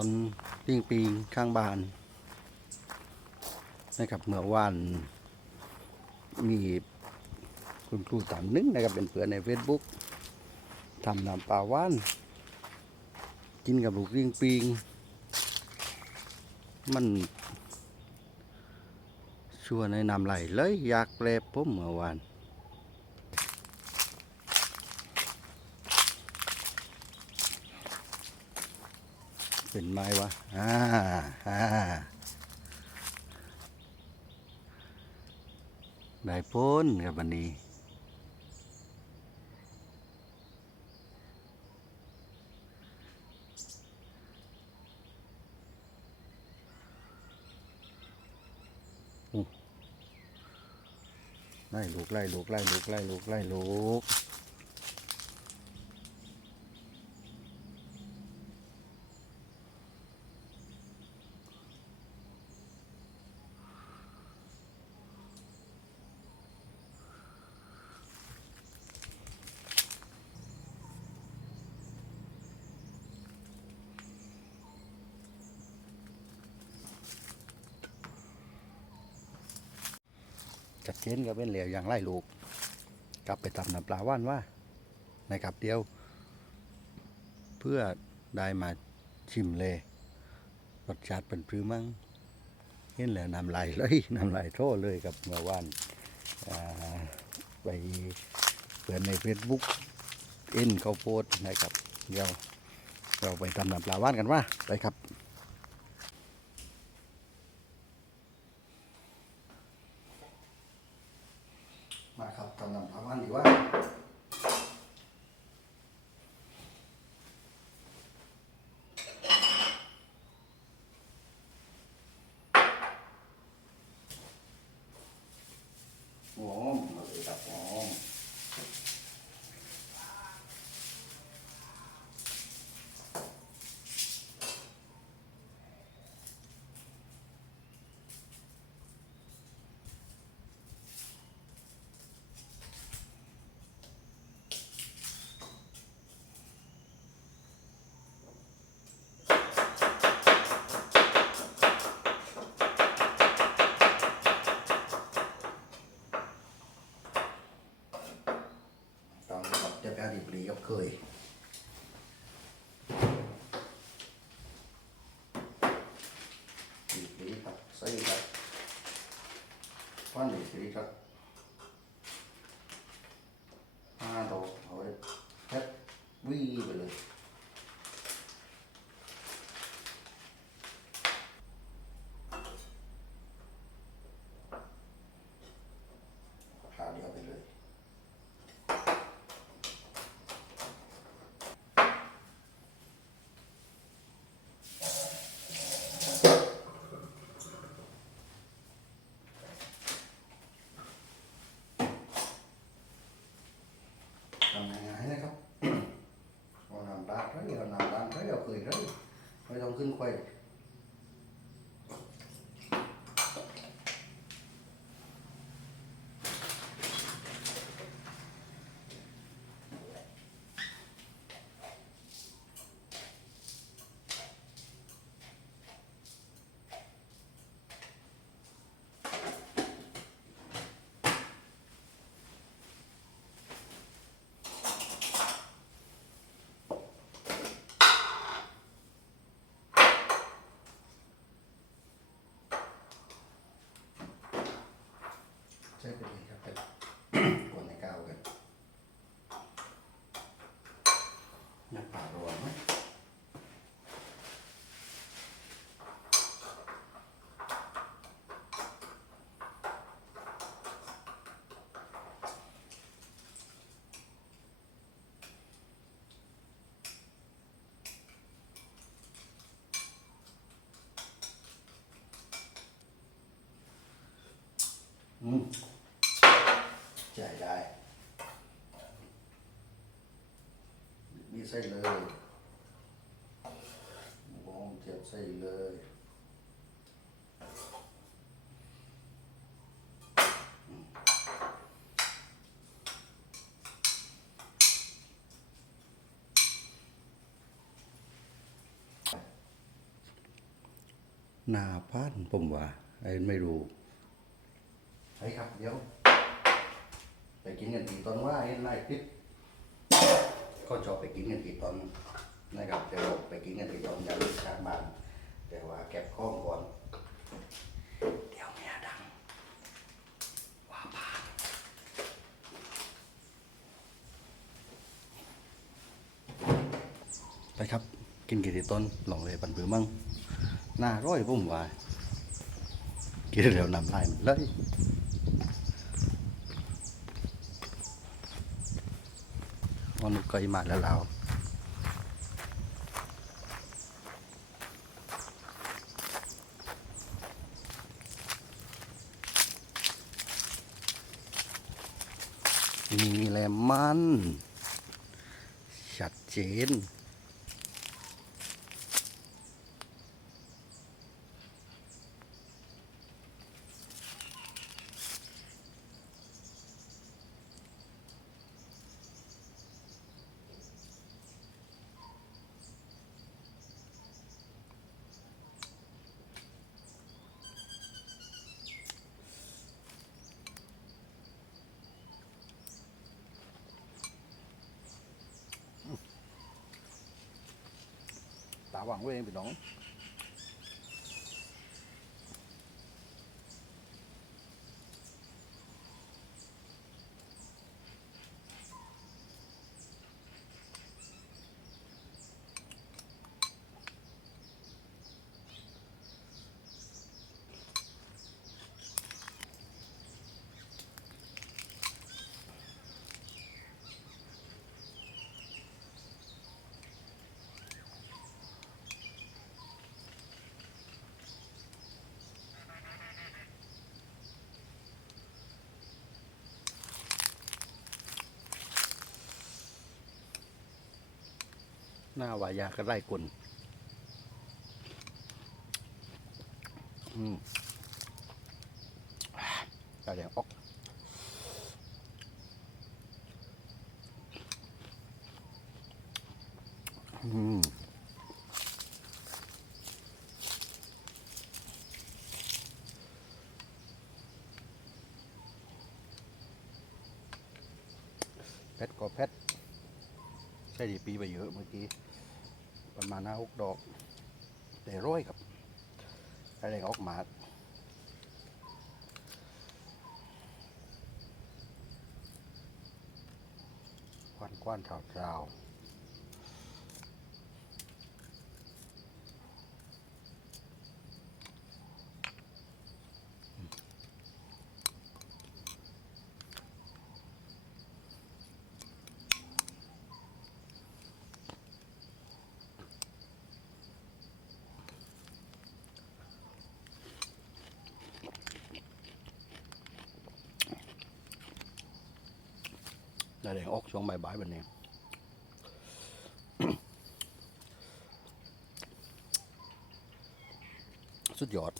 อนติ้งปีงข้างบ้านนะครับเมื่อวานมีคุณครูตามนึงนะครับเป็นเพื่อนใน Facebook ทำน้ำปลาว่านกินกับลูกติ้งปีงมันชัวในน้ำไหลเลยอยากแลบผมเมื่อวาน เป็นไม้วะ อ่า อ่า ได้พ้นครับวันนี้ไล่ลูกไล่ลูกไล่ลูกไล่ลูกไล่ลูก เจนก็เป็นเหลวอย่างไล่ลูก กลับไปทำน้ำปลาว่านว่านะครับเดียว เพื่อได้มาชิมเลยรสชาติเป็นพรือมั้งเห็นแล้วน้ำลายเลยน้ำลายโท่เลยกับเมื่อวานไปเปิดในเฟซบุ๊กเอ็นเขาโพสนะครับ เดี๋ยวเราไปทำน้ำปลาว่านกันว่าไปครับ มาครับทำน้ำปลาว่านดีกว่า หอมมาเลยครับหอมต้องกับเจ้าการดีปรีกับเคยดีปรีครับใส่ครับ ฟันดีปรี ที่ส้เลยมองเจ็บใส่เลยหน้าพันผมว่าไอ้ไม่รู้ไอ้ครับ เดี๋ยว ไปกินกันตีตอนว่าไอ้ไล่คลิป ก็ชอบไปกินกันที่ตอนนะครับเดี๋ยวไปกินกันที่ตอนจะลุกจากบ้านแต่ว่าเก็บข้องก่อนเดี๋ยวเมียดังว่าพานไปครับ กินกี่ทีต้นหลงเลยปันปือมั่งหน้าร้อยผมว่ากินเดี๋ยวนำลายมันเลย มันเคยมาแล้วเรามีแลมัน ชัดเจนาหวังเว้เองพี่น้อง หน้าวายาก็ไล่กลอืมตาแดงออกอืมเพชรก็เพชรใช่ดีปีไปเยอะเมื่อกี้ ประมาณห้าหกดอก แต่ร้อยครับอะไรออกมาควันควันเทาๆ แดงออกช่วงบ่ายๆแบบนี้สุดยอด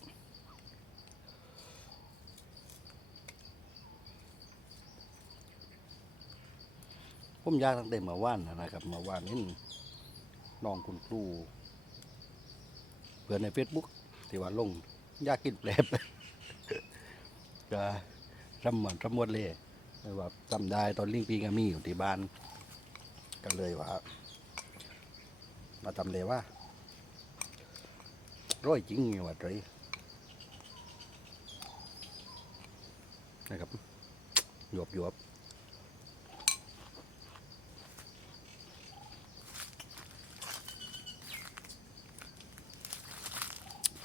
ผมยากตั้งแต่เมื่อวานนะครับเมื่อวานนี้น้องคุณครูเพื่อนในเฟซบุ๊กที่ว่าลง ยากกินแปลบก็รำเหมือนรำมวดเลย เลยว่าจำได้ตอนลิงปีกามีอยู่ที่บ้าน ก็เลยว่า มาจำเลยว่าร้อยจริงไงว่าไรนะครับหยวบหยวบ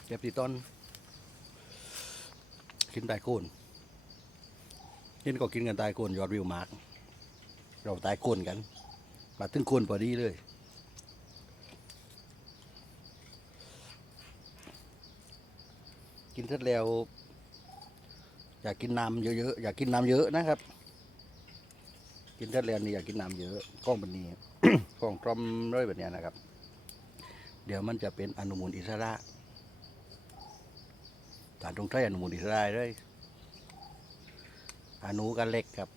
เก็บที่ต้นกินได้โคนนี่ก็กินกันตายโกนยอดวิวมาร์กเราตายโกนกันมาถึงโกนพอดีเลยกินเสร็จแล้ว อยากกินน้ำเยอะๆอยากกินน้ำเยอะนะครับ กินเสร็จแล้วนี่อยากกินน้ำเยอะกล้องแบบนี้กล้องตรอมร้อยแบบเนี้ยนะครับ เดี๋ยวมันจะเป็นอนุมูลอิสระฐานตรงใช้อนุมูลอิสระเลย อนุกับเล็กกับ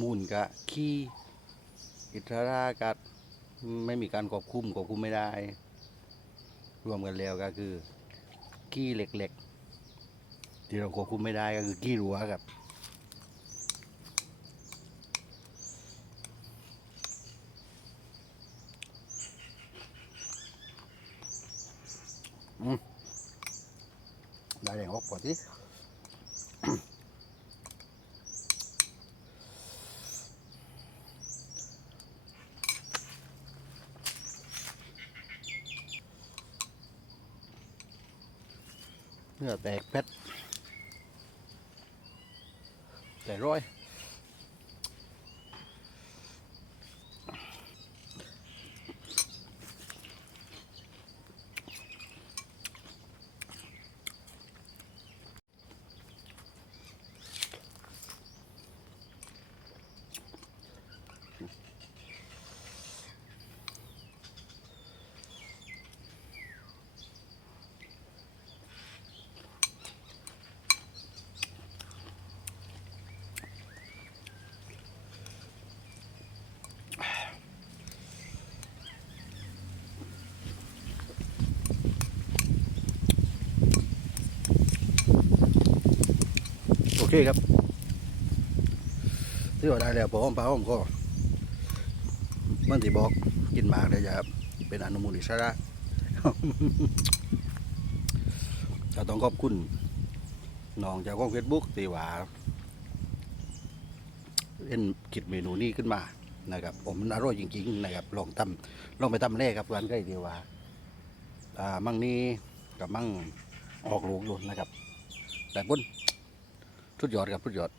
มูลกับขี้อิสระกับไม่มีการควบคุมควบคุมไม่ได้ รวมกันแล้วก็คือกี้เหล็กๆ ที่เราควบคุมไม่ได้ก็คือกี้รั้วครับอืมได้แรงออกกว่าที่ เนื้อแตกเพชรแต่ร้อย เคครับที่ว่าได้แล้วพออ้อมปลาอ้อมก็มันที่บอกกินหมากเลยจะเป็นอนุมูลอิสระก็ต้องขอบคุณน้องจากของเฟซบุ๊กที่ว่าเอ็นคิดเมนูนี้ขึ้นมานะครับ ผมมันอร่อยจริงๆนะครับลองทำลองไปทำแรกครับวันใกล้ดีว่าอ่ามั่งนี้กับมั่งออกลูกอยู่นะครับแต่บุญ ทุดยอดครับทุดยอด